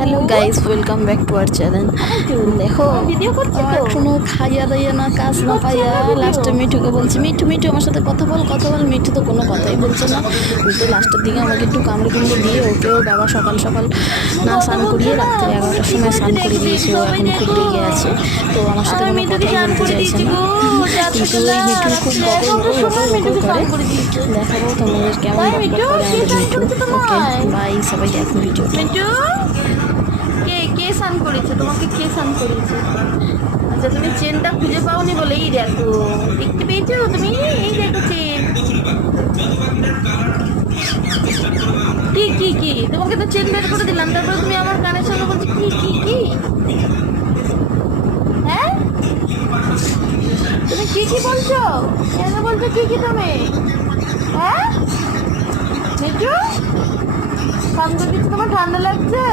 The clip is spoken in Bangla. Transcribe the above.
Hello guys, welcome back to our channel. দেখো এখনো খাইয়া দাইয়া না, কাজ না পাইয়া লাস্টে মিঠুকে বলছি, মিঠু মিঠু আমার সাথে কথা বল। মিঠু তো কোনো কথাই বলছে না। উল্টো লাস্টের দিকে আমাকে একটু কামড়ে কুমড়ে দিয়ে ওকে ওর বাবা সকাল সকাল না স্নান করিয়ে রাত্রে 11টার সময় স্নান করে দিয়েছে। ও এখন খুব রেগে আছে, তো আমার সাথে কোনো কথাই বলতে চাইছে না। কিন্তু ওই মিঠু খুব বকর করে। দেখাবো তোমাদের কেমন বকর করে আমাদের মিঠু। ওকে বাই, সবাই দেখো ভিডিও। মিন্টু, কে স্নান করেছে তোমাকে? কে স্নান করেছে? আচ্ছা, তুমি চেনটা খুঁজে পাওনি বলে এই দেখো, দেখতে পেয়েছো তুমি? এই দেখো চেন। কি তোমাকে তো চেন বের করে দিলাম, তারপরে তুমি আমার কানের সঙ্গে বলছো কি হ্যাঁ, তুমি কি বলছো? কেন বলছো কি তুমি? হ্যাঁ মিন্টু, কান করে দিচ্ছি, তোমার ঠান্ডা লাগছে?